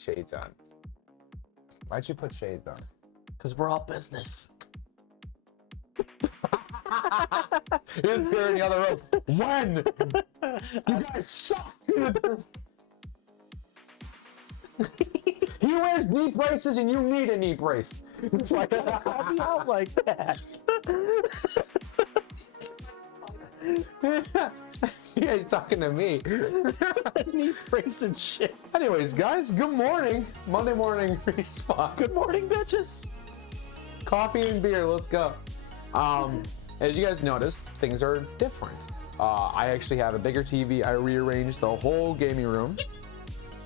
shades on. Why'd you put shades on? Because we're all business. He's here in the other room. When? You guys suck. He wears knee braces and you need a knee brace. It's like, call me out like that. You guys talking to me. Knee brace and shit. Anyways, guys, good morning. Monday morning respawn. Good morning, bitches. Coffee and beer, let's go. As you guys noticed, things are different. I actually have a bigger TV. I rearranged the whole gaming room.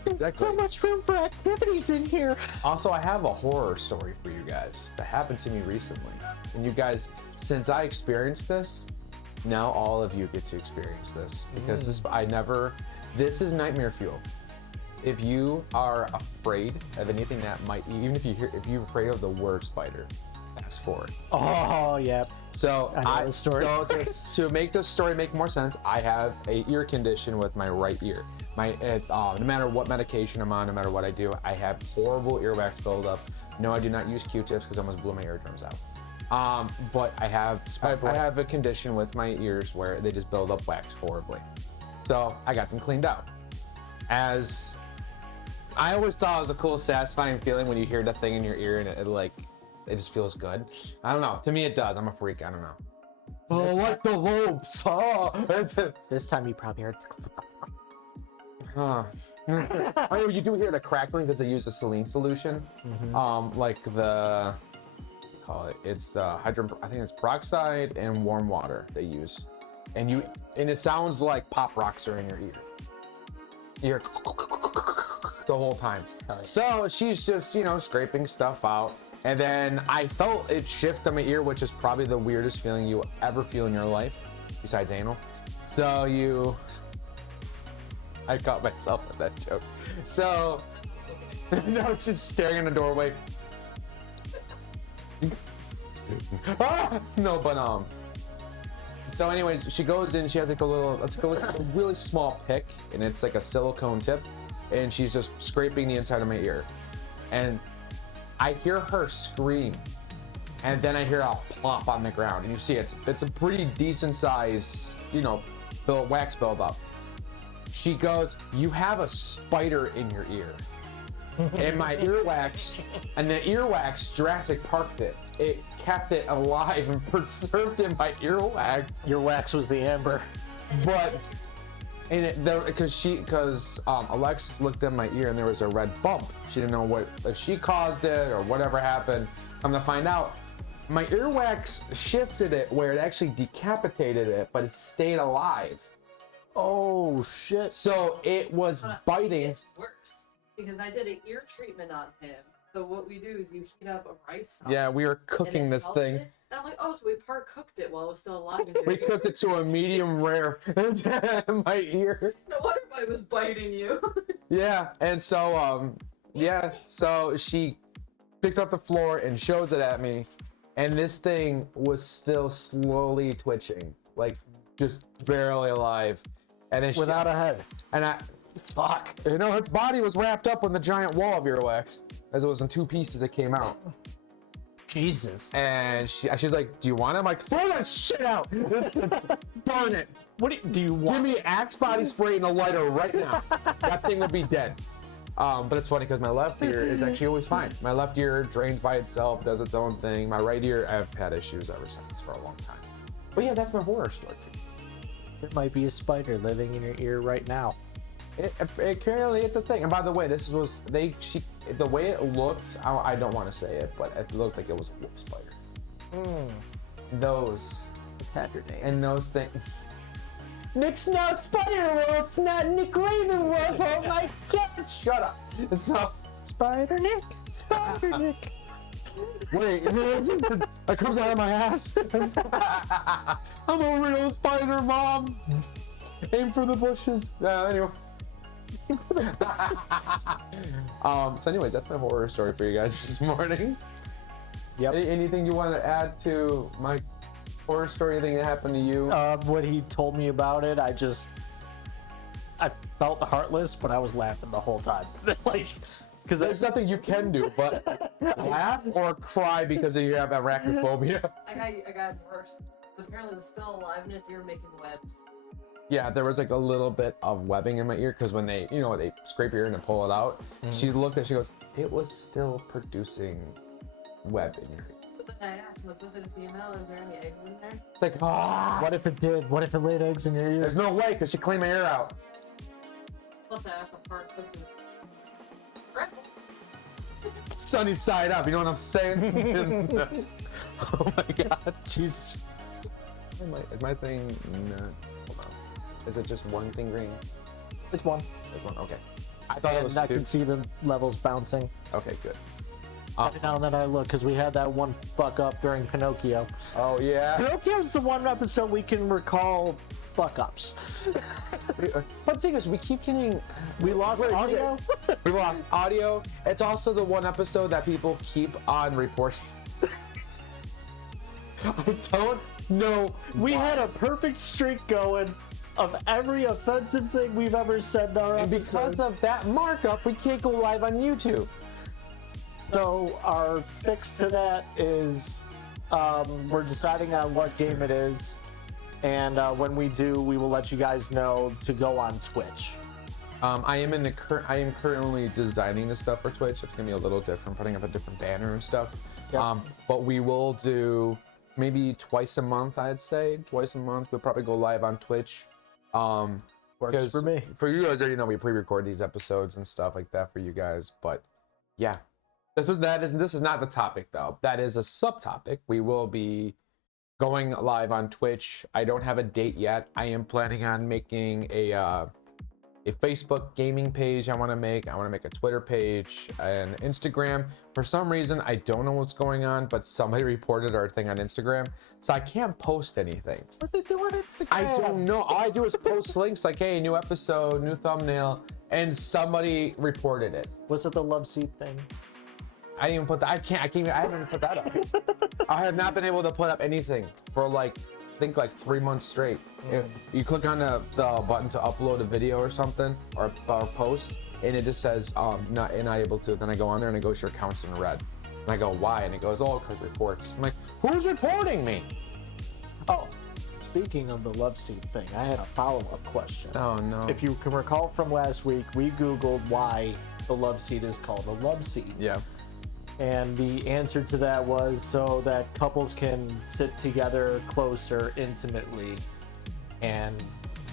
Exactly. So much room for activities in here. Also, I have a horror story for you guys that happened to me recently. And you guys, since I experienced this, now all of you get to experience this. Because this is nightmare fuel. If you are afraid of anything that might, even if you're afraid of the word spider, ask for it. Oh, yeah. So I know the story. So to make this story make more sense, I have a ear condition with my right ear. No matter what medication I'm on, no matter what I do, I have horrible earwax buildup. No, I do not use Q-tips because I almost blew my eardrums out. But I have a condition with my ears where they just build up wax horribly. So I got them cleaned out. As I always thought it was a cool, satisfying feeling when you hear the thing in your ear and it just feels good. I don't know. To me, it does. I'm a freak. I don't know. Oh, like the lobes. Oh. This time you probably heard. Oh, you do hear the crackling because they use the saline solution. Like the it's the I think it's peroxide and warm water they use, and it sounds like pop rocks are in your ear. You're the whole time. So she's just scraping stuff out, and then I felt it shift on my ear, which is probably the weirdest feeling you ever feel in your life, besides anal. So I caught myself with that joke. So, no, it's just staring in the doorway. No, but so anyways, she goes in. She has like a really small pick, and it's like a silicone tip, and she's just scraping the inside of my ear, and I hear her scream, and then I hear a plop on the ground, and you see it's a pretty decent size, wax buildup. She goes, "You have a spider in your ear." And my earwax, and the earwax Jurassic Parked it. It kept it alive and preserved in my earwax. Your wax was the amber. But, because Alexis looked at my ear and there was a red bump. She didn't know if she caused it or whatever happened. Come to find out, my earwax shifted it where it actually decapitated it, but it stayed alive. Oh shit! So it was biting. It's worse because I did an ear treatment on him. So what we do is you heat up a rice sauce. Yeah, we were cooking this thing. And I'm like, oh, so we cooked it while it was still alive. In your We ear. cooked it to a medium rare in my ear. No wonder why it was biting you. Yeah, and so so she picks up the floor and shows it at me, and this thing was still slowly twitching, like just barely alive. And then Without a head. And its body was wrapped up in the giant wall of earwax, as it was in two pieces that came out. Jesus. And she's like, "Do you want it?" I'm like, "Throw that shit out! Burn it! What do you want? Give me Axe body spray and a lighter right now. That thing will be dead." But it's funny because my left ear is actually always fine. My left ear drains by itself, does its own thing. My right ear, I've had issues ever since for a long time. But yeah, that's my horror story. There might be a spider living in your ear right now. Apparently it's a thing. And by the way, the way it looked, I don't want to say it, but it looked like it was a wolf spider. Those. It's had your name. And those things. Nick's not Spider-Wolf, not Nick Ravenwolf. Oh my god! Shut up. So, Spider Nick. wait, that comes out of my ass. I'm a real spider, Mom. Aim for the bushes. Anyway. So anyways, that's my horror story for you guys this morning. Yep. Anything you want to add to my horror story? Anything that happened to you? When he told me about it, I felt heartless, but I was laughing the whole time. Like, Because There's nothing you can do but laugh or cry because you have arachnophobia. I got worse. Apparently, the still aliveness, you're making webs. Yeah, there was like a little bit of webbing in my ear because when they, they scrape your ear and pull it out, she looked at, she goes, it was still producing web in your ear. But then I asked him, was it a female? Is there any eggs in there? It's like, what if it did? What if it laid eggs in your ear? there's no way because she cleaned my ear out. Plus, I asked him part of the Sunny side up, you know what I'm saying? Oh my god, jeez. Is my thing not? Hold on. Is it just one thing green? It's one. There's one, okay. I thought it was I two. can see the levels bouncing. Okay, good. Every now and then I look, because we had that one fuck up during Pinocchio. Oh yeah. Pinocchio's the one episode we can recall fuck ups. But the thing is, we keep getting. We lost audio. We lost audio. It's also the one episode that people keep on reporting. I don't know. We had a perfect streak going of every offensive thing we've ever said in our And episodes. because of that markup, we can't go live on YouTube. So our fix to that is we're deciding on what game it is, and when we do, we will let you guys know to go on Twitch. I am currently designing the stuff for Twitch. It's gonna be a little different, putting up a different banner and stuff. Yep. But we will do maybe twice a month. I'd say twice a month. We'll probably go live on Twitch. Works Because for me. For you guys already know we pre-record these episodes and stuff like that for you guys. But yeah, this is not the topic though. That is a subtopic. We will be going live on Twitch. I don't have a date yet. I am planning on making a Facebook gaming page. I want to make a Twitter page and Instagram. For some reason, I don't know what's going on, but somebody reported our thing on Instagram, so I can't post anything. What they do on Instagram? I don't know. All I do is post links like, hey, new episode, new thumbnail, and somebody reported it. Was it the love seat thing? I didn't even put that. I haven't even put that up. I have not been able to put up anything for like, I think like 3 months straight. If you click on the button to upload a video or something or post, and it just says not able to. Then I go on there and it goes, your account's in red. And I go, why? And it goes, oh, because reports. I'm like, who's reporting me? Oh, speaking of the love seat thing, I had a follow-up question. Oh no. If you can recall from last week, we Googled why the love seat is called a love seat. Yeah. And the answer to that was so that couples can sit together closer, intimately. And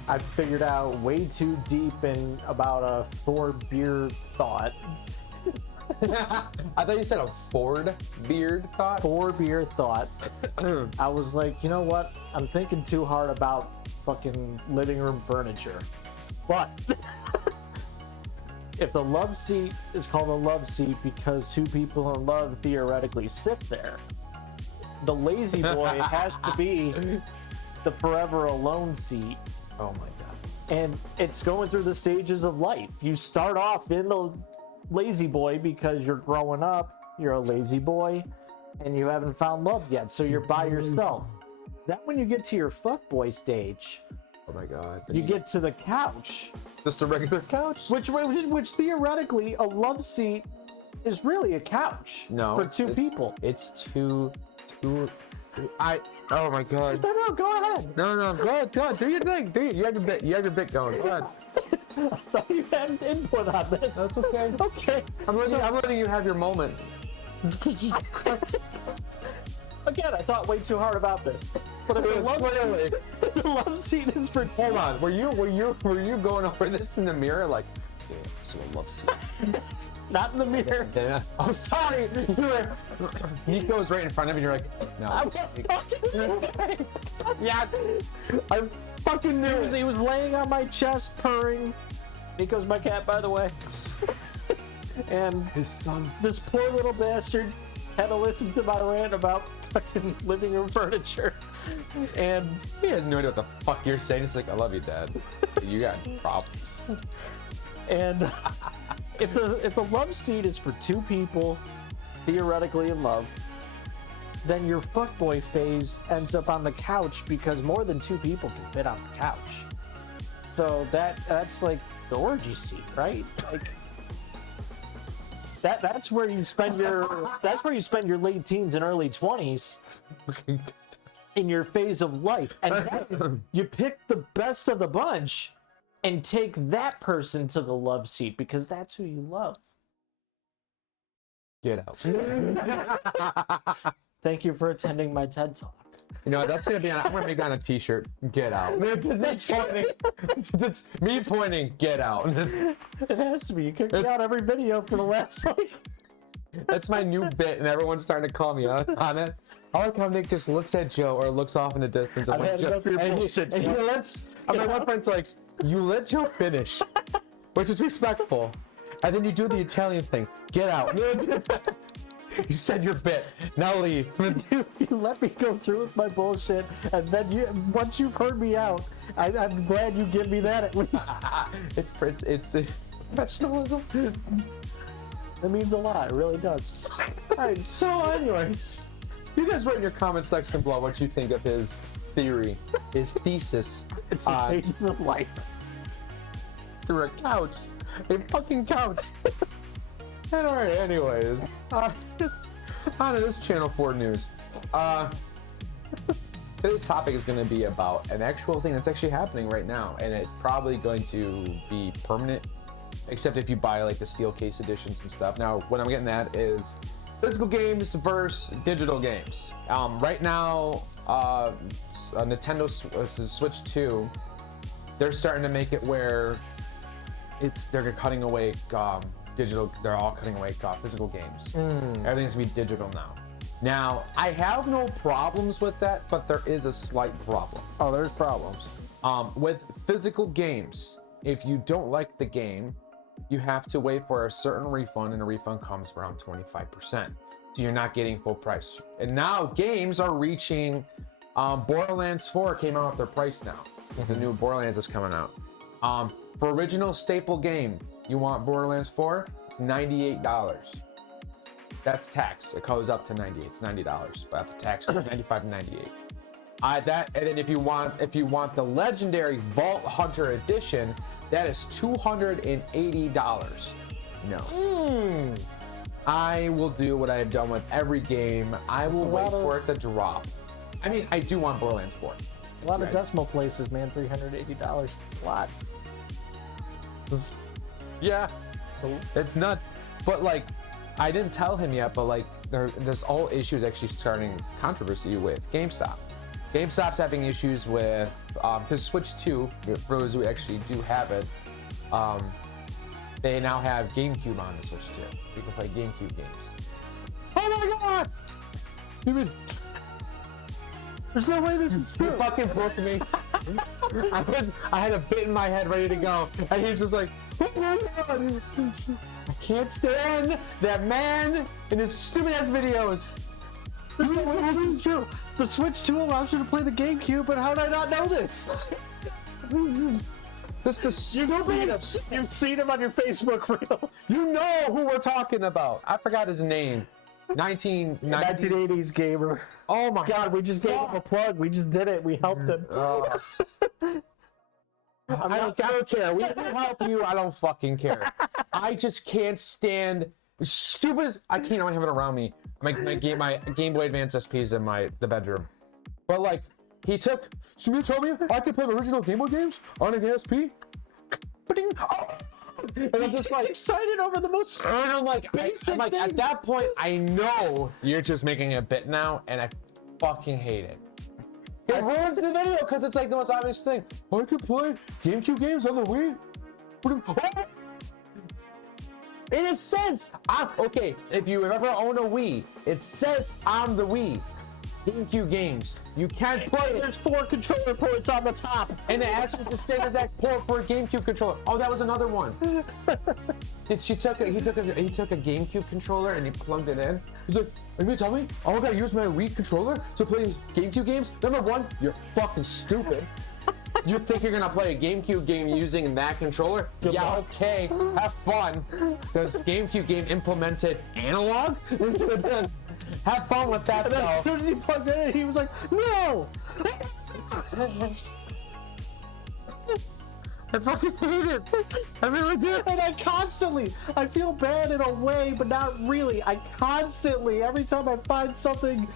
I figured out way too deep in about a 4-beer thought. I thought you said a Ford beard thought. 4-beer thought. I was like, you know what? I'm thinking too hard about fucking living room furniture. But if the love seat is called a love seat because two people in love theoretically sit there, the lazy boy has to be the forever alone seat. Oh my god. And it's going through the stages of life. You start off in the lazy boy because you're growing up, you're a lazy boy, and you haven't found love yet, so you're by yourself. Then when you get to your fuckboy stage, Oh my god. you get to the couch, just a regular couch? which theoretically a love seat is really a couch. No, for it's- two people. It's two. Oh my god. No, go ahead. No, go ahead. Do your thing. You have your bit going. Go ahead. I thought you had input on this. That's okay. Okay. I'm letting you have your moment. Again, I thought way too hard about this. But if the love seat is for two. Hold on. Were you going over this in the mirror like, yeah, so a love seat? Not in the mirror. Oh, sorry. He goes right in front of you. You're like, no. I was fucking Yeah. I fucking knew it. He was laying on my chest, purring. Nico's my cat, by the way. And His son. this poor little bastard had to listen to my rant about fucking living room furniture. And He has no idea what the fuck you're saying. He's like, I love you, Dad. You got problems. and if the love seat is for two people theoretically in love, then your fuckboy phase ends up on the couch because more than two people can fit on the couch. So that's like the orgy seat, right? Like, That's where you spend your late teens and early 20s in your phase of life, and then you pick the best of the bunch and take that person to the love seat because that's who you love. Get out. Thank you for attending my TED Talk. You know, that's gonna be I'm gonna make that on a t-shirt. Get out. It's pointing. It's just me pointing, get out. It has to be. You kicked me out every video for the last like. That's my new bit, and everyone's starting to call me out on it. I like how Nick just looks at Joe or looks off in the distance. I've had enough of your bullshit, and he Joe. lets, and my one friend's like, you let Joe finish, which is respectful. And then you do the Italian thing. Get out. You said your bit. Now leave. You let me go through with my bullshit, and then once you've heard me out, I'm glad you give me that at least. It's professionalism. It means a lot. It really does. Alright, so anyways, you guys write in your comment section below what you think of his theory, his thesis. It's the pages of life. Through a couch. A fucking couch. And alright, anyways. On to this Channel 4 news. Today's topic is going to be about an actual thing that's actually happening right now, and it's probably going to be permanent, except if you buy like the steel case editions and stuff. Now, what I'm getting at is physical games versus digital games. Right now, Nintendo Switch 2, they're starting to make it where they're cutting away digital. They're all cutting away physical games. Everything's gonna be digital now. Now, I have no problems with that, but there is a slight problem. Oh, there's problems. With physical games, if you don't like the game, you have to wait for a certain refund, and a refund comes around 25%. So you're not getting full price. And now games are reaching, Borderlands 4 came out at their price now. The new Borderlands is coming out. For original staple game, you want Borderlands 4? It's $98. That's tax. It goes up to 98. It's $90, but after tax, 95 to 98. And then if you want the legendary Vault Hunter edition, that is $280. No. I will do what I have done with every game. I will wait for it to drop. I mean, I do want Borderlands 4. A lot of decimal places, man. $380. It's a lot. Yeah, so it's nuts. But like, I didn't tell him yet, but like, there's all issues actually starting controversy with GameStop. GameStop's having issues with because Switch 2, for those who actually do have it, they now have GameCube on the Switch 2. You can play GameCube games. Oh my god! There's no way this is true. You fucking broke me. I had a bit in my head ready to go, and he's just like, oh my god! I can't stand that man in his stupid ass videos. There's no way this is true. The Switch 2 allows you to play the GameCube, but how did I not know this? This is the stupidest. You've seen him on your Facebook reels. You know who we're talking about. I forgot his name. 1980s gamer. Oh my God, we just gave him a plug. We just did it. We helped him. I don't care. We can help you. I don't fucking care. I just can't stand stupid. I don't have it around me. My Game Boy Advance SP is in the bedroom. But like, so you told me I could play original Game Boy games on an SP? Oh. And I'm just like excited over the most. And I'm like, at that point, I know you're just making a bit now, and I fucking hate it. It ruins the video because it's like the most obvious thing. I could play GameCube games on the Wii. And it says, okay, if you ever own a Wii, it says on the Wii, GameCube games. You can't play it. There's 4 controller ports on the top. And it asks you the same exact port for a GameCube controller. Oh, that was another one. He took a GameCube controller and he plugged it in. He's like, are you gonna tell me I gotta use my Wii controller to play GameCube games? Number one, you're fucking stupid. You think you're gonna play a GameCube game using that controller? Yeah, okay, have fun. Because GameCube game implemented analog? Have fun with that, and then as soon as he plugged it in, he was like, no! I fucking hate it. I really do. And I feel bad in a way, but not really. I constantly, every time I find something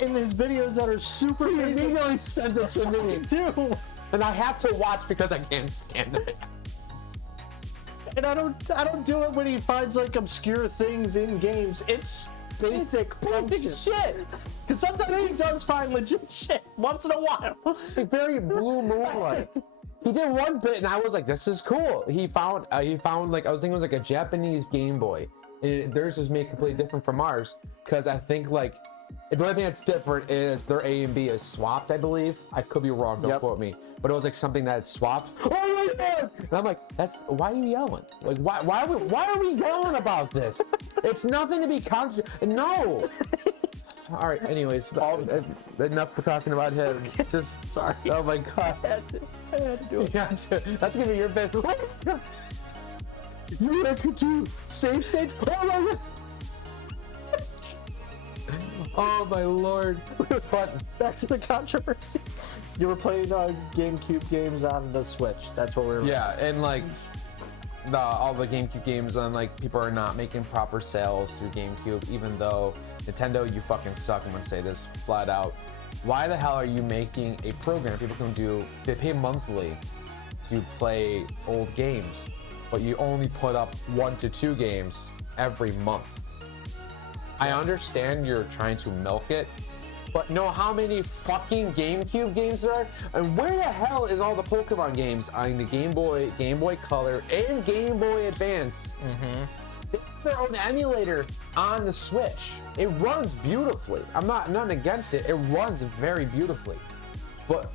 in his videos that are super He basic, immediately sends it to me. too. And I have to watch because I can't stand it. And I don't do it when he finds like obscure things in games. It's basic shit. Because sometimes he does find legit shit once in a while. Like very blue moonlight. He did one bit and I was like, this is cool. He found like, I was thinking it was like a Japanese Game Boy. And theirs was made completely different from ours. Because I think like, the only thing that's different is their A and B is swapped, I believe. I could be wrong, don't quote me. But it was like something that swapped. Oh my god! And I'm like, why are you yelling? Like, why are we yelling about this? It's nothing to be conscious. No! All right, anyways, enough for talking about him. Just, Sorry. Oh my god. I had to do it. You have to. That's gonna be your bit. You reckon to save states? Oh my god! Oh my lord. But Back to the controversy. You were playing GameCube games on the Switch. That's what we were. yeah, and like all the GameCube games, and like people are not making proper sales through GameCube, even though Nintendo, you fucking suck. I'm gonna say this flat out. Why the hell are you making a program people can do? They pay monthly to play old games, but you only put up 1 to 2 games every month. I understand you're trying to milk it, but know how many fucking GameCube games there are? And where the hell is all the Pokemon games on the Game Boy, Game Boy Color, and Game Boy Advance? They have their own emulator on the Switch. It runs beautifully. I'm not against it. It runs very beautifully. But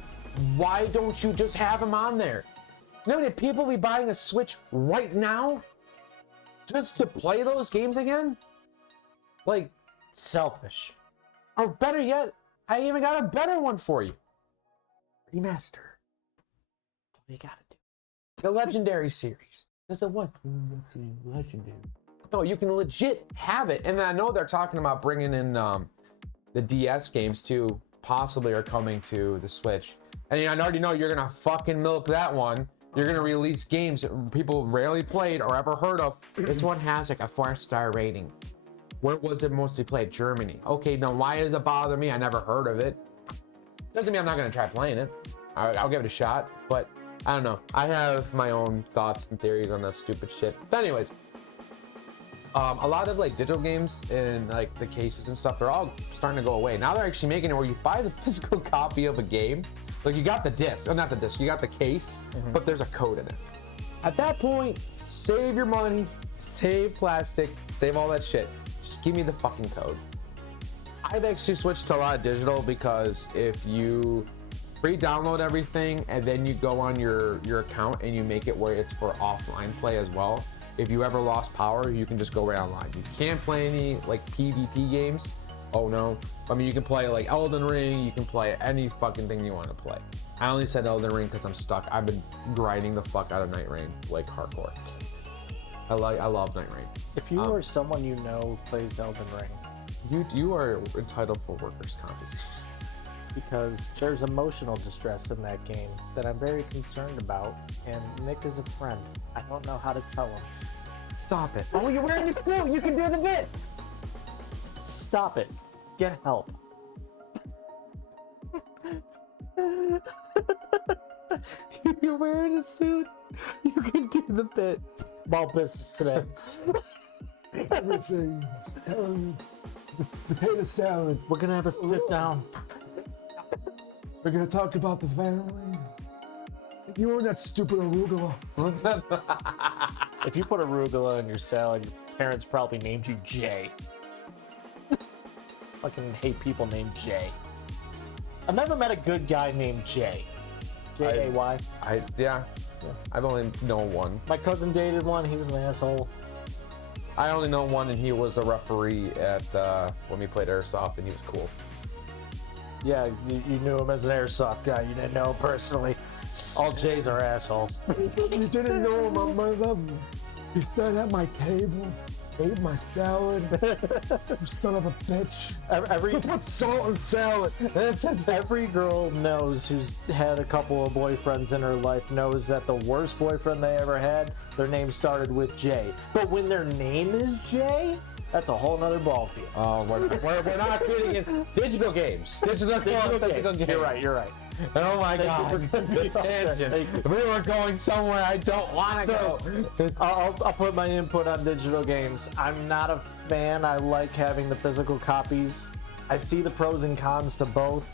why don't you just have them on there? You know how many people be buying a Switch right now just to play those games again? Like, Selfish. or better yet, I even got a better one for you. Remaster. That's all you gotta do. The Legendary series. There's a one. Legendary. No, you can legit have it. And I know they're talking about bringing in the DS games too, possibly are coming to the Switch. And I already know you're gonna fucking milk that one. You're gonna release games that people rarely played or ever heard of. This one has like a 4-star rating. Where was it mostly played? Germany. Okay, then why does it bother me? I never heard of it. Doesn't mean I'm not gonna try playing it. I'll give it a shot, but I don't know. I have my own thoughts and theories on that stupid shit. But anyways, a lot of like digital games and like the cases and stuff, they're all starting to go away. Now they're actually making it where you buy the physical copy of a game. Like you got the disc, oh not the disc, you got the case, but there's a code in it. At that point, save your money, save plastic, save all that shit. Just give me the fucking code. I've actually switched to a lot of digital because if you pre-download everything and then you go on your account and you make it where it's for offline play as well, if you ever lost power, you can just go right online. You can't play any like PvP games. Oh no. I mean, you can play like Elden Ring, you can play any fucking thing you want to play. I only said Elden Ring because I'm stuck. I've been grinding the fuck out of Night Rain, like hardcore. I love Night Rain. If you or someone you know who plays Elden Ring, You are entitled for workers' compensation. because there's emotional distress in that game that I'm very concerned about, and Nick is a friend. I don't know how to tell him. Stop it. Oh, you're wearing this suit. You can do the bit. Stop it. Get help. You're wearing a suit. You can do the bit. Ball business today. Everything. Potato salad. We're gonna have a sit down. We're gonna talk about the family. You own that stupid arugula. What's that? If you put arugula in your salad, your parents probably named you Jay. Fucking hate people named Jay. I've never met a good guy named Jay. J-A-Y. Yeah. I've only known one. My cousin dated one. He was an asshole. I only know one, and he was a referee at when we played airsoft, and he was cool. Yeah, you knew him as an airsoft guy. You didn't know him personally. All Jays are assholes. You didn't know him on my level. He sat at my table. ate my salad. You son of a bitch. Every Put salt in salad. every girl knows who's had a couple of boyfriends in her life knows that the worst boyfriend they ever had, their name started with J. But when their name is J, that's a whole nother ballfield. Oh, we're not getting in digital games. Digital games. You're right. You're right. Oh my Thank you god. for giving me that. Tangent. We were going somewhere I don't want to go. I'll put my input on digital games. I'm not a fan. I like having the physical copies. I see the pros and cons to both.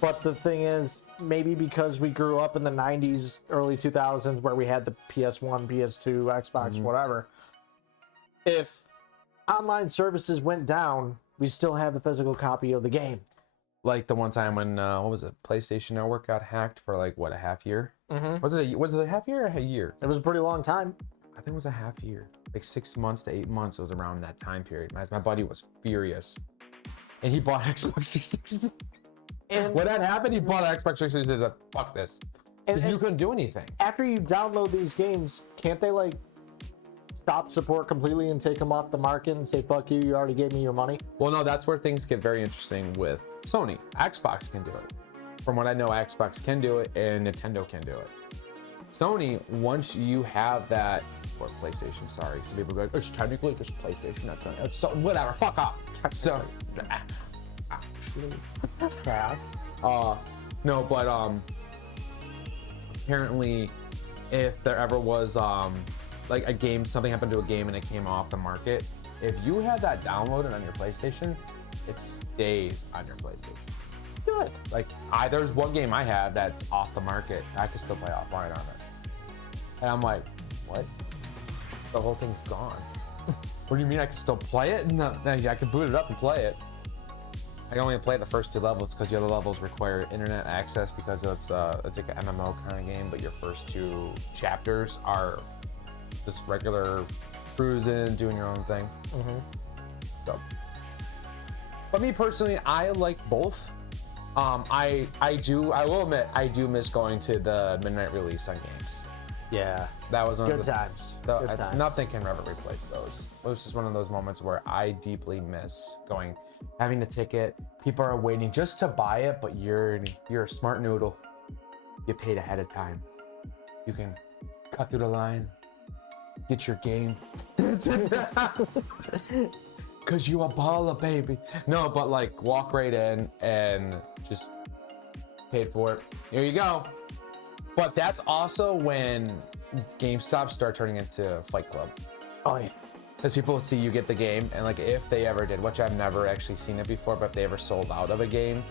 But the thing is, maybe because we grew up in the 90s, early 2000s, where we had the PS1, PS2, Xbox, whatever, if online services went down, we still have the physical copy of the game. Like the one time when what was it? PlayStation Network got hacked for like what, a half year? Mm-hmm. Was it a half year or a year? It was a pretty long time. I think it was a half year, like 6 months to 8 months. It was around that time period. My buddy was furious, and he bought Xbox 360. And When that happened, he bought an Xbox 360. He said, "Fuck this," because you couldn't do anything. after you download these games, can't they like stop support completely and take them off the market and say, fuck you, you already gave me your money? Well, no, that's where things get very interesting with Sony. Xbox can do it. From what I know, Xbox can do it, and Nintendo can do it. Sony, once you have that, or PlayStation, sorry, some people go, it's technically just PlayStation, that's Sony. It's so, whatever, fuck off. So, no, but apparently, if there ever was like a game, something happened to a game and it came off the market, if you had that downloaded on your PlayStation, it stays on your PlayStation. Good. Like there's one game I have that's off the market. I can still play offline on it. And I'm like, what? The whole thing's gone. What do you mean I can still play it? No, I can boot it up and play it. I can only play the first 2 levels because the other levels require internet access because it's like an MMO kind of game, but your first 2 chapters are just regular cruising, doing your own thing. Mm-hmm. So, but me personally, I like both. I will admit, I do miss going to the midnight release on games. Yeah. That was one Good of the times. Good times. Nothing can ever replace those. It was just one of those moments where I deeply miss going, having the ticket. People are waiting just to buy it, but you're a smart noodle. You paid ahead of time. You can cut through the line, get your game. Cause you a baller, baby. No, but like walk right in and just paid for it. Here you go. But that's also when GameStop start turning into Fight Club. Oh yeah. Because people would see you get the game, and like if they ever did, which I've never actually seen it before, but if they ever sold out of a game,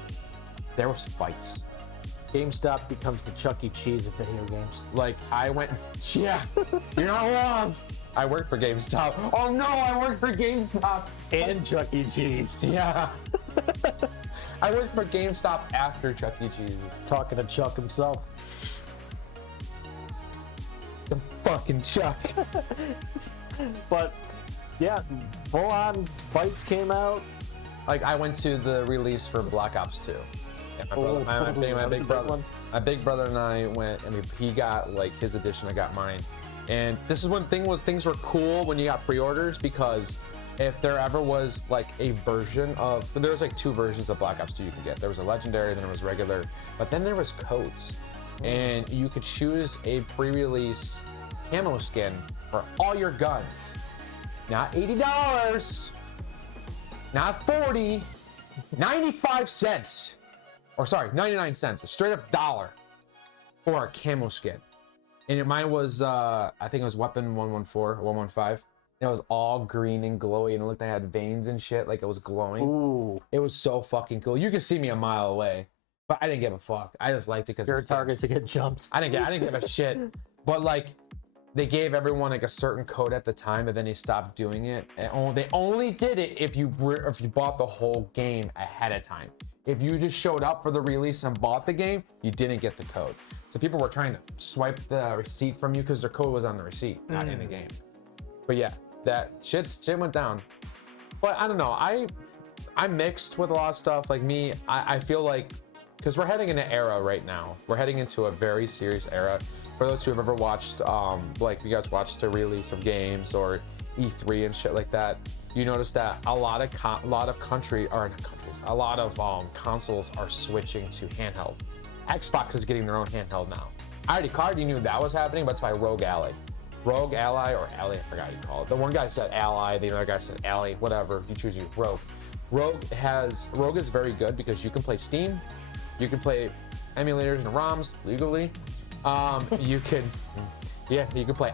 there was fights. GameStop becomes the Chuck E. Cheese of video games. Like I went, yeah, you're not wrong. I worked for GameStop. Oh no, I worked for GameStop. And Chuck E. Cheese. Yeah. I worked for GameStop after Chuck E. Cheese. Talking to Chuck himself. It's the fucking Chuck. But yeah, full on fights came out. Like I went to the release for Black Ops 2. Yeah, my big brother and I went, and he got like his edition, I got mine. And this is when things were cool when you got pre-orders, because if there ever was like a version of, there was like 2 versions of Black Ops 2 you could get. There was a legendary, then there was regular, but then there was codes. And you could choose a pre-release camo skin for all your guns. Not $80, not 40, 95 cents. Or sorry, 99 cents, a straight up dollar for a camo skin. And mine was, I think it was Weapon 114 or 115. And it was all green and glowy, and it looked like I had veins and shit, like it was glowing. Ooh. It was so fucking cool. You could see me a mile away, but I didn't give a fuck. I just liked it because You're a target to get jumped. I didn't give a shit. But like, they gave everyone like a certain code at the time, and then they stopped doing it. And they only did it if you bought the whole game ahead of time. If you just showed up for the release and bought the game, you didn't get the code. So people were trying to swipe the receipt from you because their code was on the receipt, not in the game. But yeah, that shit went down. But I don't know. I'm mixed with a lot of stuff. Like me, I feel like, because we're heading in an era right now. We're heading into a very serious era. For those who have ever watched, like you guys watched the release of games, or E3 and shit like that, you notice that a lot of consoles are switching to handheld. Xbox is getting their own handheld now. I already knew that was happening, but it's by Rogue Ally. Rogue Ally or Ally, I forgot how you call it. The one guy said Ally, the other guy said Ally, whatever. You choose you. Rogue. Rogue is very good because you can play Steam, you can play emulators and ROMs legally. You can play.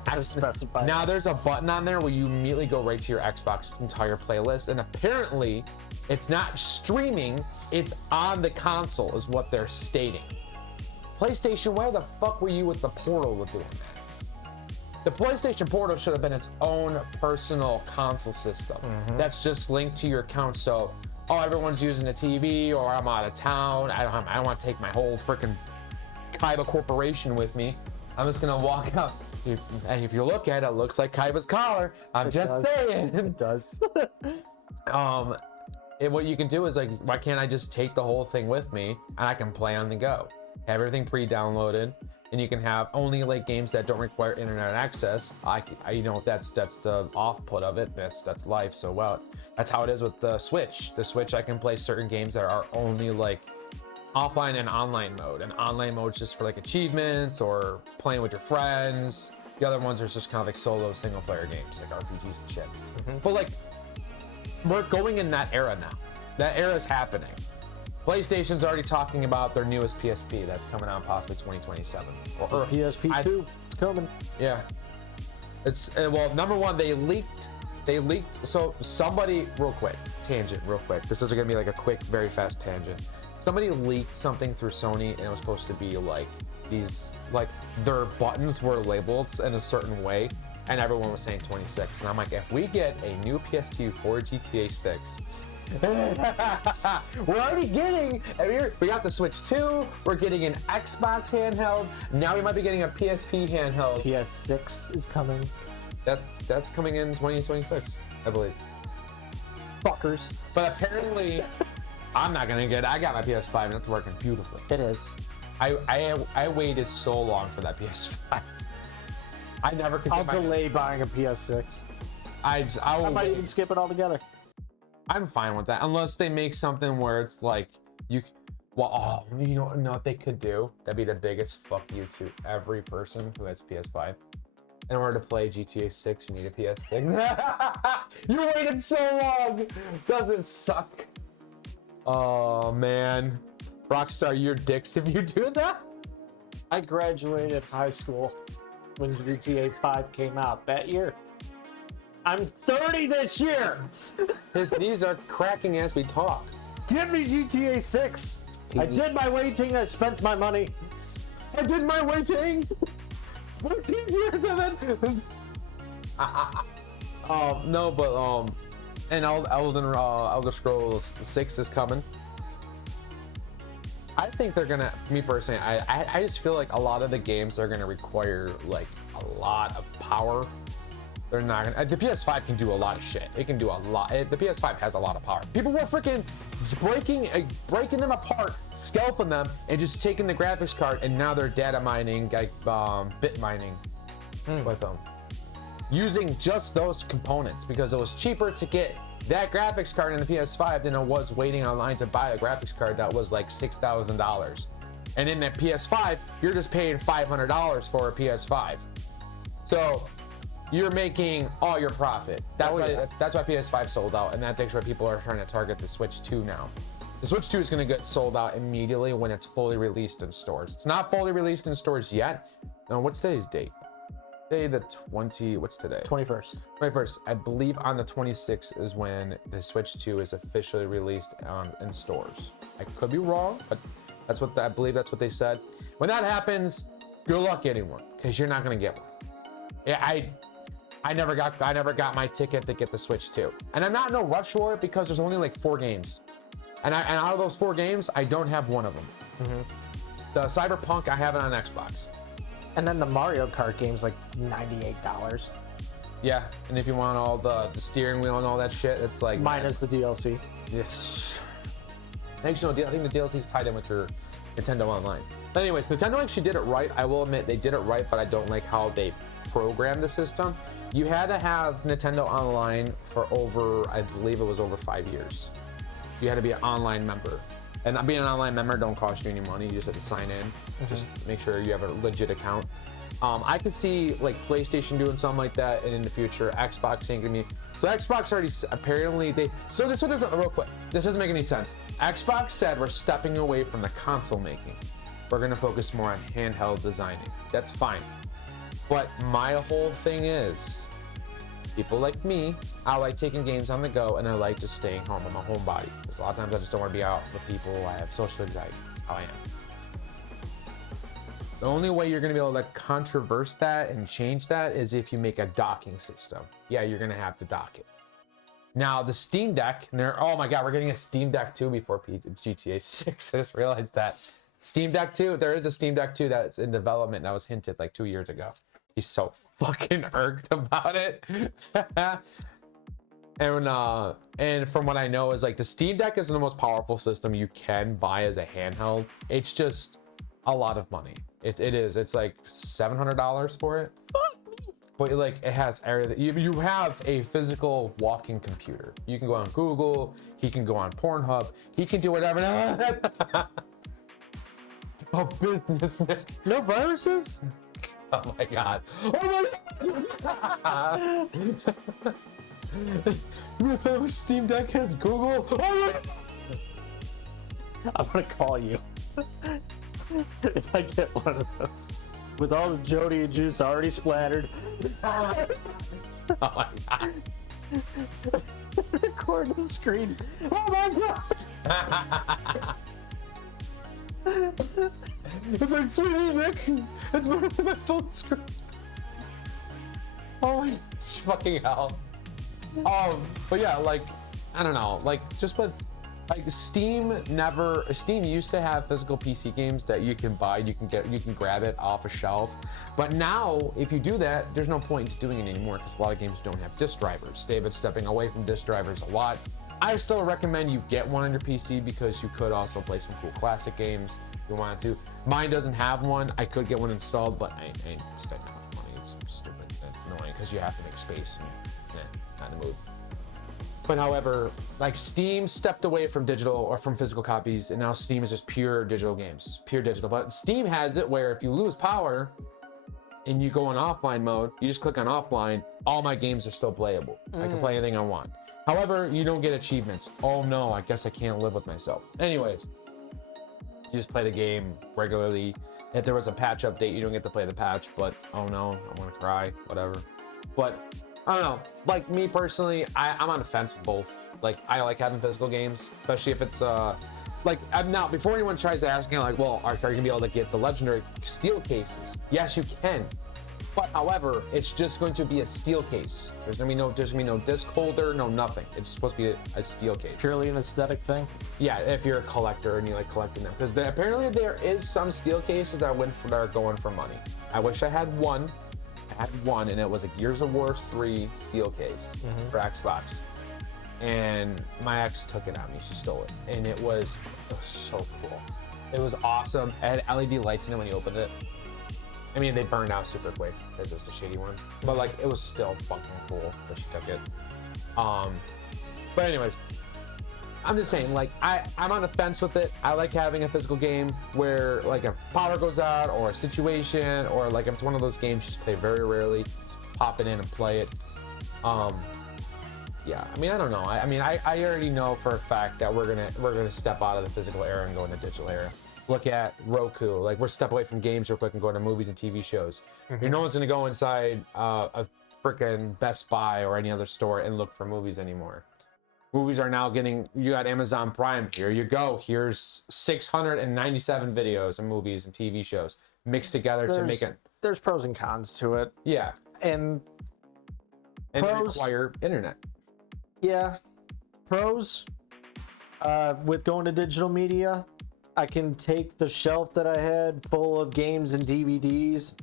Now there's a button on there where you immediately go right to your Xbox entire playlist, and apparently it's not streaming, it's on the console is what they're stating. PlayStation, where the fuck were you with the Portal with doing that? The PlayStation Portal should have been its own personal console system that's just linked to your account. So, everyone's using a TV, or I'm out of town. I don't want to take my whole freaking Kaiba Corporation with me. I'm just gonna walk out. If you look at it, it looks like Kaiba's collar. I'm just saying. It does. And what you can do is like, why can't I just take the whole thing with me and I can play on the go? Have everything pre-downloaded, and you can have only like games that don't require internet access. That's the off-put of it. That's life. So that's how it is with the Switch. The Switch, I can play certain games that are only like offline and online mode. And online mode's just for like achievements or playing with your friends. The other ones are just kind of like solo single-player games, like RPGs and shit. But like, we're going in that era now. That era is happening. PlayStation's already talking about their newest PSP that's coming out possibly 2027. Or PSP 2, it's coming. Yeah. It's, well, number one, they leaked, so somebody, real quick, this is gonna be like a quick, very fast tangent. Somebody leaked something through Sony, and it was supposed to be like these, like their buttons were labeled in a certain way, and everyone was saying 26. And I'm like, if we get a new PSP for GTA 6, we're already getting, we got the Switch 2, we're getting an Xbox handheld, now we might be getting a PSP handheld. PS6 is coming. That's coming in 2026, I believe. Fuckers. But apparently, I'm not gonna get it. I got my PS5 and it's working beautifully. It is. I waited so long for that PS5. I never could. I'll delay buying a PS6. I might even skip it altogether. I'm fine with that, unless they make something where it's like you know what they could do? That'd be the biggest fuck you to every person who has PS5. In order to play GTA 6, you need a PS6. You waited so long. Doesn't suck. Oh man, Rockstar, you're dicks if you do that. I graduated high school when GTA 5 came out that year. I'm 30 this year. His knees are cracking as we talk. Give me GTA 6. I did my waiting. I spent my money. I did my waiting. 14 years of it. No, but and Elder Scrolls 6 is coming. I think they're gonna. Me personally, I just feel like a lot of the games are gonna require like a lot of power. They're not gonna. The PS5 can do a lot of shit. It can do a lot. The PS5 has a lot of power. People were freaking breaking them apart, scalping them, and just taking the graphics card, and now they're data mining, like bit mining with them, using just those components because it was cheaper to get that graphics card in the PS5 than it was waiting online to buy a graphics card that was like $6,000. And in the PS5, you're just paying $500 for a PS5. So you're making all your profit. That's why PS5 sold out, and that's actually why people are trying to target the Switch 2 now. The Switch 2 is going to get sold out immediately when it's fully released in stores. It's not fully released in stores yet. No, what's today's date? Today the 20. What's today? 21st. 21st. I believe on the 26th is when the Switch 2 is officially released in stores. I could be wrong, but that's what I believe. That's what they said. When that happens, good luck getting one, because you're not going to get one. Yeah, I never got my ticket to get the Switch 2, and I'm not in no rush for it because there's only like 4 games, and out of those 4 games, I don't have one of them. The Cyberpunk, I have it on Xbox, and then the Mario Kart game's like $98. Yeah, and if you want all the steering wheel and all that shit, it's like minus the DLC. Yes. Actually, no, I think the DLC is tied in with your Nintendo Online. But anyways, Nintendo actually did it right. I will admit they did it right, but I don't like how they program the system, you had to have Nintendo Online for over, I believe it was over 5 years. You had to be an online member. And being an online member don't cost you any money. You just have to sign in. Just make sure you have a legit account. I could see like PlayStation doing something like that, and in the future, Xbox ain't gonna be. So Xbox already apparently So this one doesn't real quick. This doesn't make any sense. Xbox said we're stepping away from the console making. We're gonna focus more on handheld designing. That's fine. But my whole thing is, people like me, I like taking games on the go, and I like just staying home. I'm a homebody. Because a lot of times I just don't want to be out with people. I have social anxiety. That's how I am. The only way you're going to be able to controverse that and change that is if you make a docking system. Yeah, you're going to have to dock it. Now, the Steam Deck, oh my God, we're getting a Steam Deck 2 before GTA 6. I just realized that. Steam Deck 2, there is a Steam Deck 2 that's in development that was hinted like 2 years ago. He's so fucking irked about it. And from what I know is like the Steam Deck is the most powerful system you can buy as a handheld. It's just a lot of money. It is. It's like $700 for it. But like it has everything. You have a physical walking computer. You can go on Google. He can go on Pornhub. He can do whatever. Oh, business. No viruses? Oh my God. Oh my God. You tell me Steam Deck has Google? Oh my... I'm gonna call you. If I get one of those. With all the Jody and juice already splattered. Oh my God. Record the screen. Oh my God. It's like 3D, Nick. It's better than my phone screen. Oh my fucking hell. But yeah, like, I don't know, like just with like Steam used to have physical PC games that you can buy, you can grab it off a shelf. But now if you do that, there's no point in doing it anymore because a lot of games don't have disk drivers. They've been stepping away from disk drivers a lot. I still recommend you get one on your PC because you could also play some cool classic games if you wanted to. Mine doesn't have one. I could get one installed, but I ain't spending enough money. It's stupid. It's annoying because you have to make space and not in the mood. But however, like Steam stepped away from digital or from physical copies, and now Steam is just pure digital games, pure digital. But Steam has it where if you lose power and you go on offline mode, you just click on offline, all my games are still playable. I can play anything I want. However, you don't get achievements. Oh no, I guess I can't live with myself. Anyways, you just play the game regularly. If there was a patch update, you don't get to play the patch, but oh no, I want to cry, whatever. But I don't know, like me personally, I'm on the fence with both. Like I like having physical games, especially if it's like I'm now, before anyone tries to ask me like, well, are you gonna be able to get the legendary steel cases? Yes, you can. But however, it's just going to be a steel case. There's gonna be no disc holder, no nothing. It's supposed to be a steel case. Purely an aesthetic thing? Yeah, if you're a collector and you like collecting them. Because apparently there is some steel cases that are going for money. I wish I had one. I had one, and it was a Gears of War 3 steel case for Xbox. And my ex took it on me. She stole it. And it was so cool. It was awesome. It had LED lights in it when you opened it. I mean, they burned out super quick because it was the shitty ones. But like, it was still fucking cool that she took it. But anyways, I'm just saying, like, I'm on the fence with it. I like having a physical game where, like, if power goes out or a situation, or like if it's one of those games you just play very rarely, just pop it in and play it. Yeah, I mean, I don't know. I already know for a fact that we're gonna step out of the physical era and go into the digital era. Look at Roku. Like, we're step away from games real quick and go into movies and TV shows. No one's gonna go inside a freaking Best Buy or any other store and look for movies anymore. Movies are now getting, you got Amazon Prime, here you go. Here's 697 videos of movies and TV shows mixed together to make it. There's pros and cons to it. Yeah. And they require internet. Yeah. Pros, with going to digital media, I can take the shelf that I had full of games and DVDs,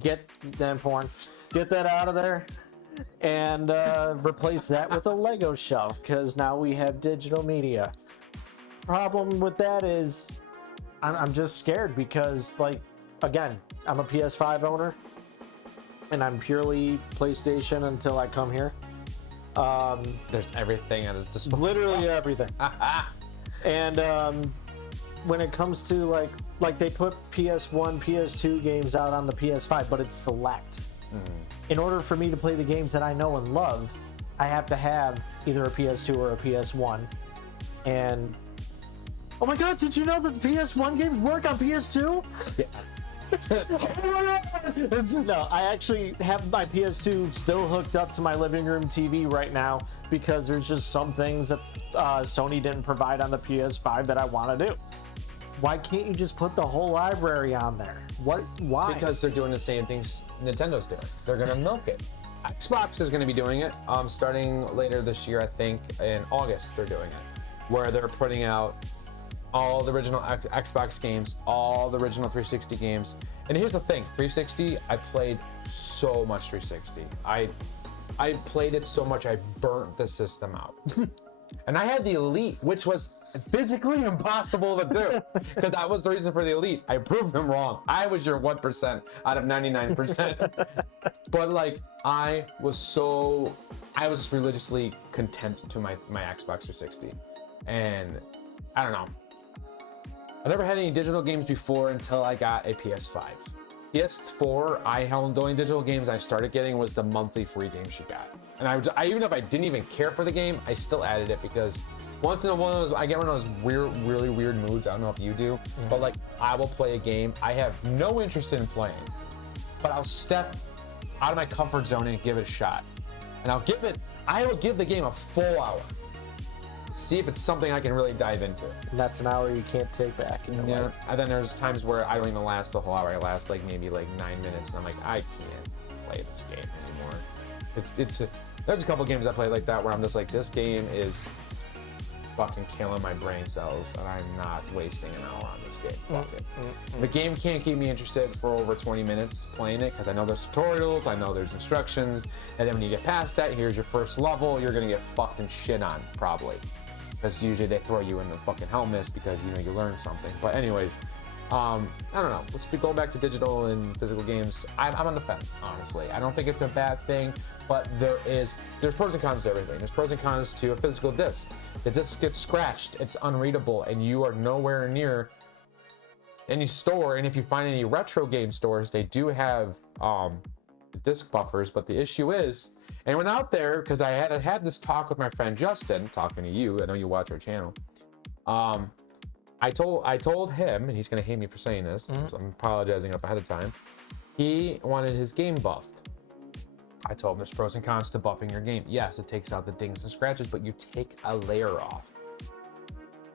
get that out of there, and replace that with a Lego shelf, because now we have digital media. Problem with that is I'm just scared because, like, again, I'm a PS5 owner. and I'm purely PlayStation until I come here. There's everything at his disposal. Literally everything. And when it comes to like they put PS1, PS2 games out on the PS5, but it's select. In order for me to play the games that I know and love, I have to have either a PS2 or a PS1. And oh my god, did you know that the PS1 games work on PS2? Yeah. No, I actually have my PS2 still hooked up to my living room TV right now because there's just some things that Sony didn't provide on the PS5 that I want to do. Why can't you just put the whole library on there? Why? Because they're doing the same things Nintendo's doing. They're gonna milk it. Xbox is gonna be doing it starting later this year, I think in August they're doing it, where they're putting out all the original Xbox games, all the original 360 games. And here's the thing, 360, I played so much 360. I played it so much I burnt the system out. And I had the Elite, which was physically impossible to do, because that was the reason for the Elite. I proved them wrong. I was your 1% out of 99%. But like, I was just religiously content to my Xbox 360. And I don't know. I never had any digital games before until I got a PS5. PS4, I held doing digital games I started getting was the monthly free games you got. And I even if I didn't even care for the game, I still added it because once in a while I get one of those really weird moods. I don't know if you do, but like I will play a game I have no interest in playing, but I'll step out of my comfort zone and give it a shot. And I will give the game a full hour. See if it's something I can really dive into. And that's an hour you can't take back. Yeah, and then there's times where I don't even last the whole hour. I last like maybe like 9 minutes, and I'm like, I can't play this game anymore. There's a couple games I played like that where I'm just like, this game is fucking killing my brain cells, and I'm not wasting an hour on this game. Fuck it. The game can't keep me interested for over 20 minutes playing it because I know there's tutorials, I know there's instructions, and then when you get past that, here's your first level, you're gonna get fucked and shit on probably. Because usually they throw you in the fucking helmet because you learned something. But anyways, I don't know. Let's be going back to digital and physical games. I'm on the fence, honestly. I don't think it's a bad thing, but there's pros and cons to everything. There's pros and cons to a physical disc. The disc gets scratched, it's unreadable, and you are nowhere near any store. And if you find any retro game stores, they do have disc buffers. But the issue is, and I went out there because I had this talk with my friend Justin, talking to you. I know you watch our channel. I told him, and he's gonna hate me for saying this, so I'm apologizing up ahead of time. He wanted his game buffed. I told him there's pros and cons to buffing your game. Yes, it takes out the dings and scratches, but you take a layer off.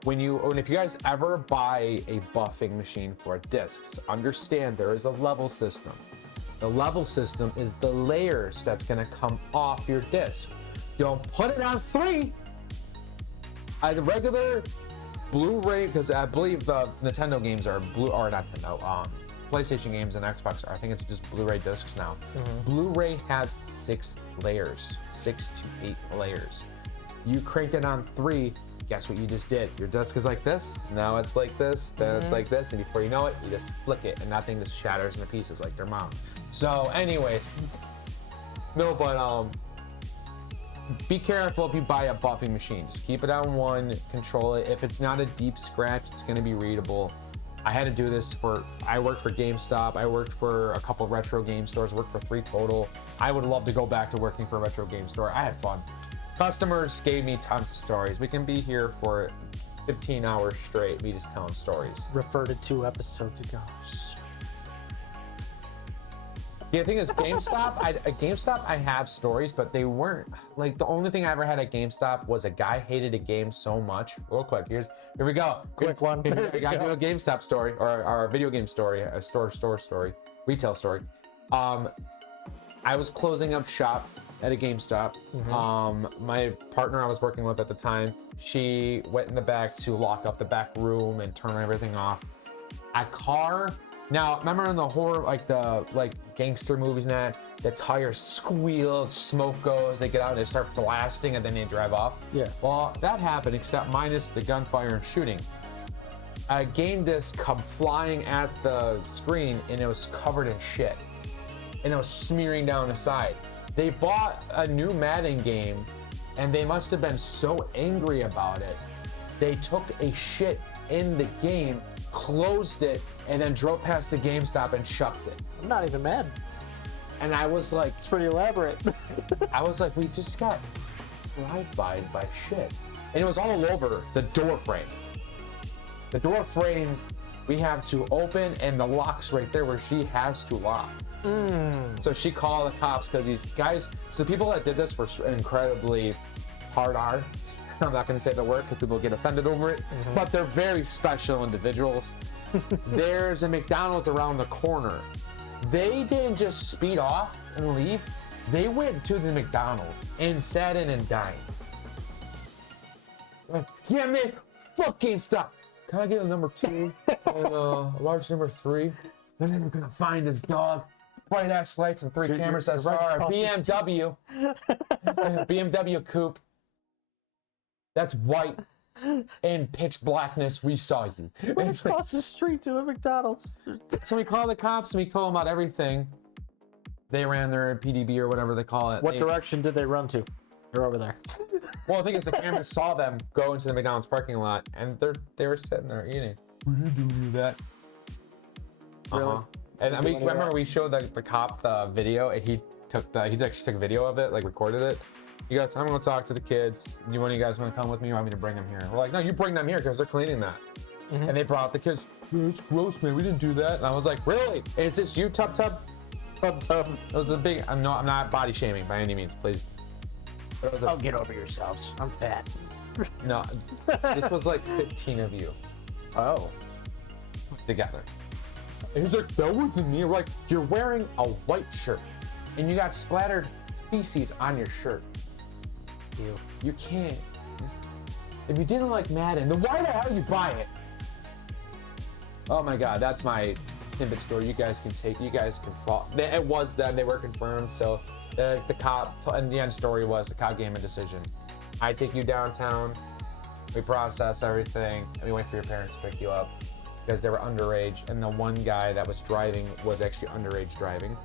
If you guys ever buy a buffing machine for discs, understand there is a level system. The level system is the layers that's gonna come off your disc. Don't put it on 3. The regular Blu-ray, because I believe the Nintendo games are PlayStation games and Xbox are. I think it's just Blu-ray discs now. Blu-ray has 6 layers, 6 to 8 layers. You cranked it on 3. Guess what you just did? Your disc is like this, now it's like this, then it's like this, and before you know it, you just flick it, and that thing just shatters into pieces like your mom. So, anyways, no, but be careful if you buy a buffing machine. Just keep it on 1, control it. If it's not a deep scratch, it's going to be readable. I had to do this I worked for GameStop, I worked for a couple retro game stores, worked for 3 total. I would love to go back to working for a retro game store. I had fun. Customers gave me tons of stories. We can be here for 15 hours straight, me just telling stories. Refer to 2 episodes ago. Yeah, the thing is, GameStop, I have stories, but they weren't, like, the only thing I ever had at GameStop was a guy hated a game so much. Real quick, here we go. Quick one. I got you a GameStop story, or a video game story, a store story, retail story. I was closing up shop at a GameStop. My partner I was working with at the time, she went in the back to lock up the back room and turn everything off. A car. Now, remember in the horror, like gangster movies and that, the tires squeal, smoke goes, they get out and they start blasting and then they drive off? Yeah. Well, that happened, except minus the gunfire and shooting. A game disc come flying at the screen and it was covered in shit. and it was smearing down the side. They bought a new Madden game, and they must have been so angry about it. They took a shit in the game, closed it, and then drove past the GameStop and chucked it. I'm not even mad. And I was like, It's pretty elaborate. I was like, we just got drive-by by shit. And it was all over the door frame. The door frame we have to open, and the lock's right there where she has to lock. So she called the cops because these guys, so the people that did this were incredibly hard R. I'm not going to say the word because people get offended over it, but they're very special individuals. There's a McDonald's around the corner. They didn't just speed off and leave. They went to the McDonald's and sat in and dined. Like, yeah, man, fuck GameStop. Can I get a number 2 and a large number 3? Then we're gonna find this dog. Bright ass lights and 3 cameras that saw a BMW. BMW coupe. That's white and pitch blackness. We saw you. Right across the street to a McDonald's. So we called the cops and we told them about everything. They ran their PDB or whatever they call it. What direction did they run to? They're over there. Well, I think it's the cameras saw them go into the McDonald's parking lot, and they were sitting there eating. We didn't do that. Really? And I mean, remember we showed the cop the video, and he actually took a video of it, like recorded it. He goes, I'm gonna talk to the kids. One of you guys want to come with me? Or want me to bring them here? We're like, no, you bring them here because they're cleaning that. And they brought the kids. It's gross, man. We didn't do that. And I was like, really? And it's just you, Tub. It was a big. I'm not body shaming by any means, please. Oh, get over yourselves. I'm fat. No, this was like 15 of you Oh. together. And he's like, that wasn't me. We're like, you're wearing a white shirt, and you got splattered feces on your shirt. You can't. If you didn't like Madden, then why the hell you buy it? Oh my God, that's my Timbit story. You guys can fall. It was them. They were confirmed. So the cop, and the end story was the cop gave him a decision. I take you downtown. We process everything, and we wait for your parents to pick you up because they were underage, and the one guy that was driving was actually underage driving.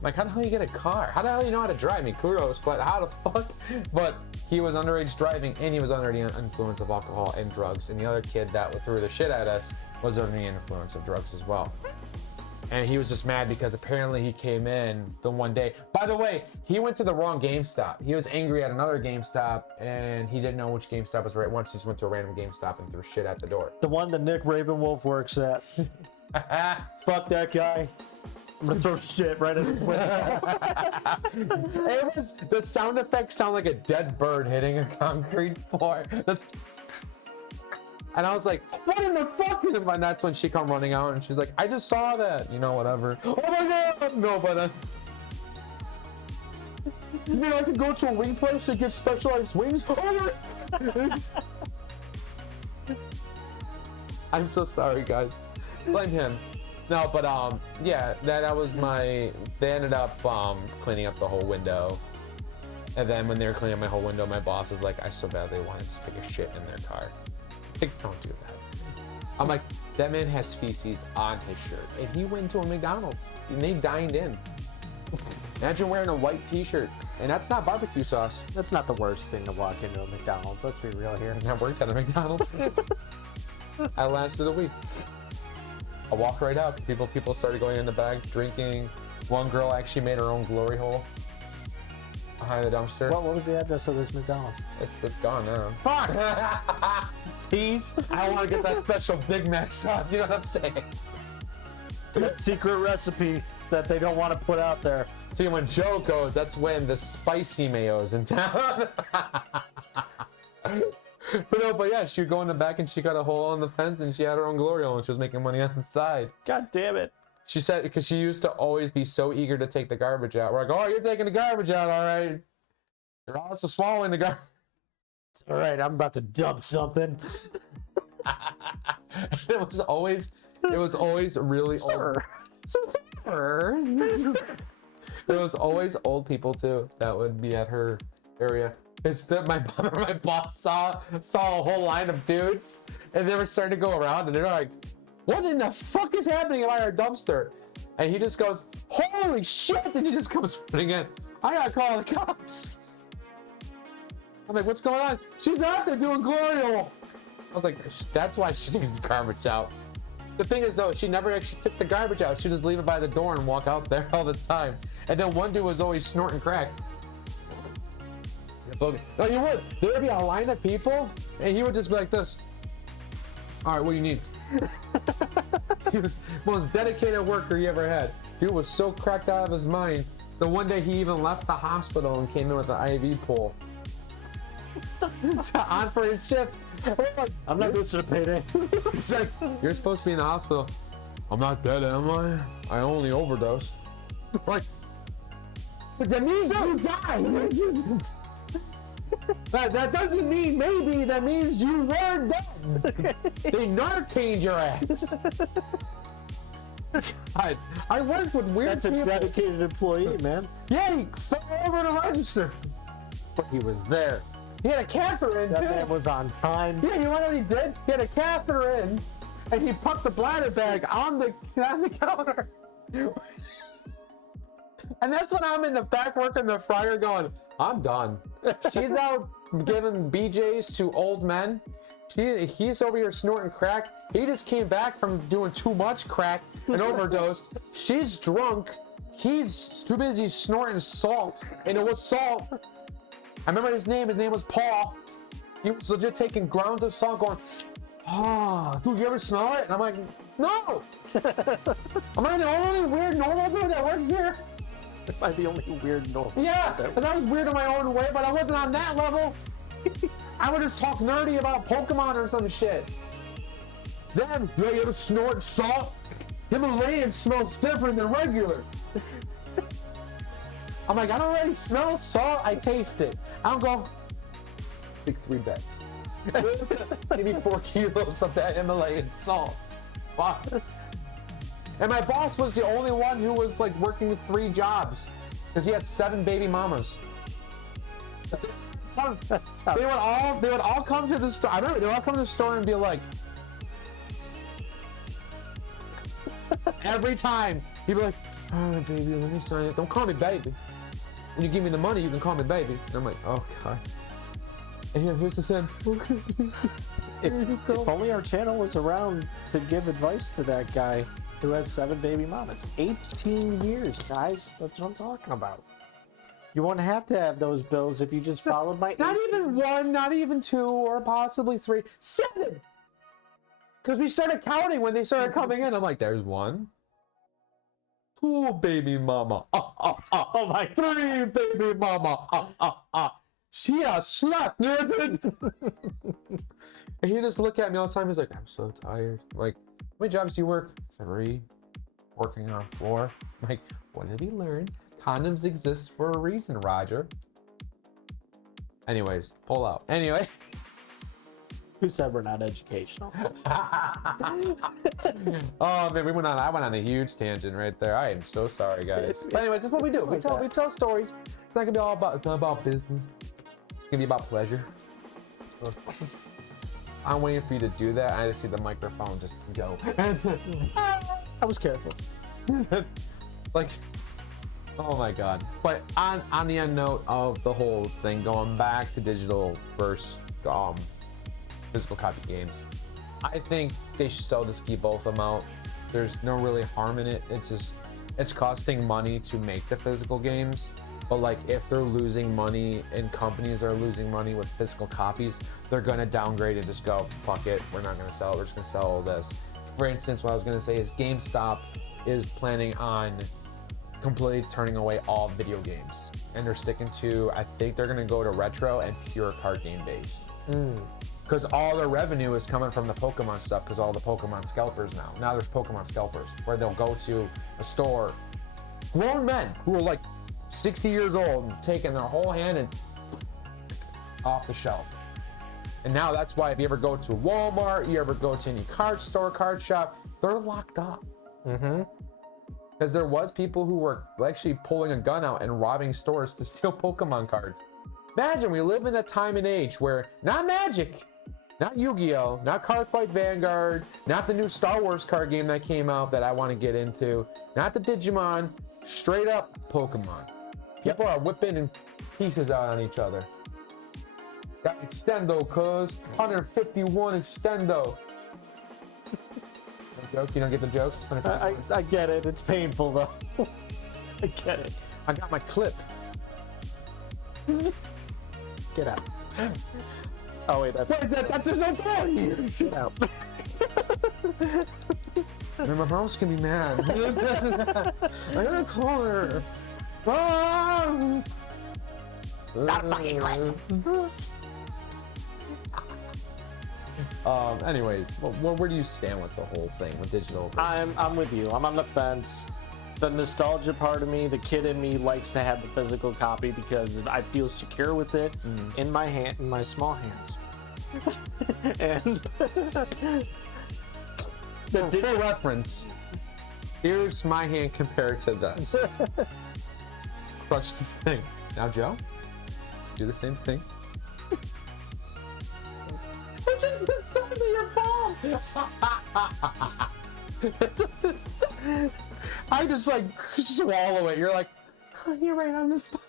Like, how the hell do you get a car? How the hell do you know how to drive? I mean, kudos, but how the fuck? But he was underage driving, and he was under the influence of alcohol and drugs. And the other kid that threw the shit at us was under the influence of drugs as well. And he was just mad because apparently he came in the one day. By the way, he went to the wrong GameStop. He was angry at another GameStop, and he didn't know which GameStop was right. Once he just went to a random GameStop and threw shit at the door. The one that Nick Ravenwolf works at. Fuck that guy. I'm gonna throw shit right at his window. The sound effects sound like a dead bird hitting a concrete floor. And I was like, what in the fuck? And that's when she come running out, and she's like, I just saw that. You know, whatever. Oh my God. No, but you mean I can go to a wing place and get specialized wings? I'm so sorry, guys. Blame him. No, but yeah, that was my. They ended up cleaning up the whole window, and then when they were cleaning up my whole window, my boss was like, I so badly wanted to take a shit in their car. It's like, don't do that. I'm like, that man has feces on his shirt, and he went to a McDonald's, and they dined in. Imagine wearing a white T-shirt, and that's not barbecue sauce. That's not the worst thing to walk into a McDonald's. Let's be real here. And I worked at a McDonald's. I lasted a week. I walked right out. People started going in the bag, drinking. One girl actually made her own glory hole behind the dumpster. What was the address of this McDonald's? It's gone now. Fuck! Tease. I want to get that special Big Mac sauce. You know what I'm saying? That secret recipe that they don't want to put out there. See, when Joe goes, that's when the spicy mayo's in town. But yeah, she would go in the back and she got a hole in the fence and she had her own glory hole and she was making money on the side. God damn it. She said, because she used to always be so eager to take the garbage out. We're like, oh, you're taking the garbage out, all right. You're also swallowing the garbage. All right, I'm about to dump something. It was always really old. It was always old people too that would be at her area. It's that my boss saw a whole line of dudes, and they were starting to go around, and they're like, "What in the fuck is happening by our dumpster?" And he just goes, holy shit! And he just comes running in. I gotta call the cops. I'm like, what's going on? She's out there doing glory hole. I was like, that's why she leaves the garbage out. The thing is, though, she never actually took the garbage out. She just leave it by the door and walk out there all the time. And then one dude was always snorting crack. No, you would. There would be a line of people, and he would just be like this. All right, what do you need? He was the most dedicated worker he ever had. Dude was so cracked out of his mind. The one day he even left the hospital and came in with an IV pole. On for his shift. I'm not missing a payday. He's like, you're supposed to be in the hospital. I'm not dead, am I? I only overdosed. Like, but that means you died. That doesn't mean maybe. That means you were dead. They narcaned your ass. I worked with weird That's a people. dedicated employee, man. Yeah, he fell over the register. But he was there. He had a catheter in, That too. man was on time. Yeah, you know what he did? He had a catheter in, and he put the bladder bag on the counter. And that's when I'm in the back working the fryer going, I'm done. She's out giving BJs to old men. He's over here snorting crack. He just came back from doing too much crack and overdosed. She's drunk. He's too busy snorting salt, and it was salt. I remember his name. His name was Paul. He was legit taking grounds of salt going, oh, dude, you ever smell it? And I'm like, no. Am I the only weird normal dude that works here? Am I the only weird normal? Yeah, because I was weird in my own way, but I wasn't on that level. I would just talk nerdy about Pokemon or some shit. Then, you ever snort salt? Himalayan smells different than regular. I'm like, I don't really smell salt, I taste it. I don't go, take 3 bags. Maybe 4 kilos of that Himalayan salt. Fuck. And my boss was the only one who was like working 3 jobs because he had 7 baby mamas. They would all come to the store. I remember they would all come to the store and be like, every time he'd be like, oh baby, let me sign it. Don't call me baby. When you give me the money, you can call me baby. And I'm like, oh god. And here's the sin. If only our channel was around to give advice to that guy who has 7 baby mamas. 18 years, guys. That's what I'm talking about. You wouldn't have to have those bills if you just followed my... Not even 1, not even 2, or possibly 3. 7! Because we started counting when they started coming in. I'm like, there's 1, 2 baby mama. Oh my, 3 baby mama. She a slut. And he just look at me all the time. He's like, I'm so tired. I'm like, how many jobs do you work? 3. Working on 4. I'm like, what did he learn? Condoms exist for a reason, Roger. Anyways, pull out. Anyway. Who said we're not educational? Oh man, I went on a huge tangent right there. I am so sorry, guys. But anyways, that's what we do. We tell stories. It's not gonna be all about. It's not about business. It's gonna be about pleasure. So, I'm waiting for you to do that. I just see the microphone just go. I was careful. Like, oh my god. But on the end note of the whole thing, going back to digital versus physical copy games, I think they should still just keep both of them out. There's no really harm in it. It's costing money to make the physical games, but like if they're losing money and companies are losing money with physical copies, they're gonna downgrade and just go, fuck it, we're not gonna sell it, we're just gonna sell all this. For instance, what I was gonna say is GameStop is planning on completely turning away all video games, and they're sticking to, I think they're gonna go to retro and pure card game base. Because all their revenue is coming from the Pokemon stuff, because all the Pokemon scalpers now there's Pokemon scalpers where they'll go to a store, grown men who are like 60 years old and taking their whole hand and off the shelf. And now that's why if you ever go to Walmart, you ever go to any card store, card shop, they're locked up. Because there was people who were actually pulling a gun out and robbing stores to steal Pokemon cards. Imagine we live in a time and age where, not Magic, Not Yu-Gi-Oh, not Cardfight Vanguard, not the new Star Wars card game that came out that I want to get into, not the Digimon, straight up Pokemon. People are whipping pieces out on each other. Got Extendo, cuz 151 Extendo. No joke? You don't get the joke? I get it. It's painful though. I get it. I got my clip. Get out. Oh wait, that's That's no door. get out. My mom's gonna be mad. I'm gonna call her. Ah! Stop fucking clip. Anyways, where do you stand with the whole thing with digital? I'm with you. I'm on the fence. The nostalgia part of me, the kid in me, likes to have the physical copy because I feel secure with it in my hand, in my small hands. And for reference, here's my hand compared to this. Crush this thing. Now, Joe, do the same thing. Put something in your palm. I just like swallow it. You're like, oh, you're right on the spot.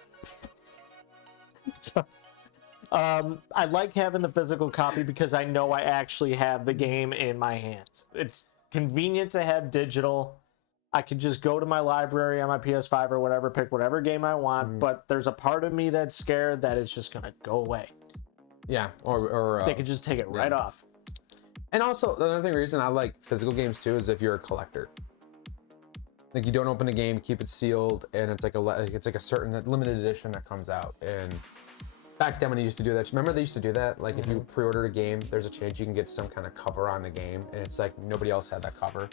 I like having the physical copy because I know I actually have the game in my hands. It's convenient to have digital. I could just go to my library on my PS5 or whatever, pick whatever game I want, but there's a part of me that's scared that it's just gonna go away. Yeah, or They could just take it right off. And also, the other reason I like physical games too is if you're a collector. Like you don't open a game, keep it sealed, and it's like a certain limited edition that comes out. And back then when they used to do that, remember they used to do that? Like if you pre-ordered a game, there's a chance you can get some kind of cover on the game, and it's like nobody else had that cover.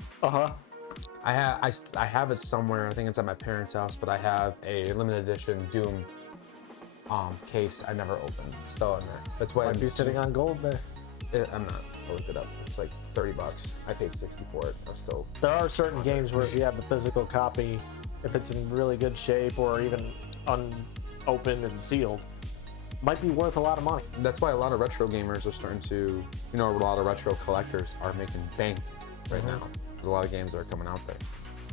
I have it somewhere. I think it's at my parents' house, but I have a limited edition Doom case I never opened, still in there. That's why Might be sitting on gold there. I'm not. I looked it up. It's like $30. I paid 60 for it. I'm still. There are certain games where if you have the physical copy, if it's in really good shape or even unopened and sealed, might be worth a lot of money. That's why a lot of retro gamers are starting to, a lot of retro collectors are making bank right now. There's a lot of games that are coming out there.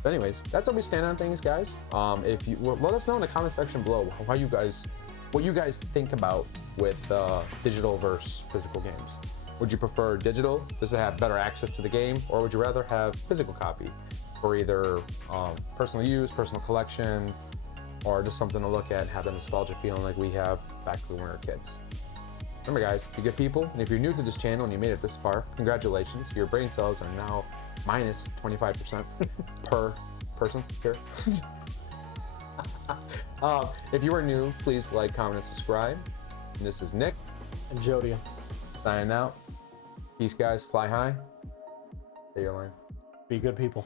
But anyways, that's how we stand on things, guys. If you let us know in the comment section below what you guys think about with digital versus physical games. Would you prefer digital just to have better access to the game, or would you rather have physical copy for either personal use, personal collection, or just something to look at and have the nostalgia feeling like we have back when we were kids? Remember guys, you're good people, and if you're new to this channel and you made it this far, congratulations. Your brain cells are now minus 25% per person here. If you are new, please like, comment, and subscribe. And this is Nick And Jody. signing out. Peace, guys. Fly high. Stay your line. Be good people.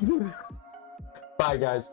Bye, guys.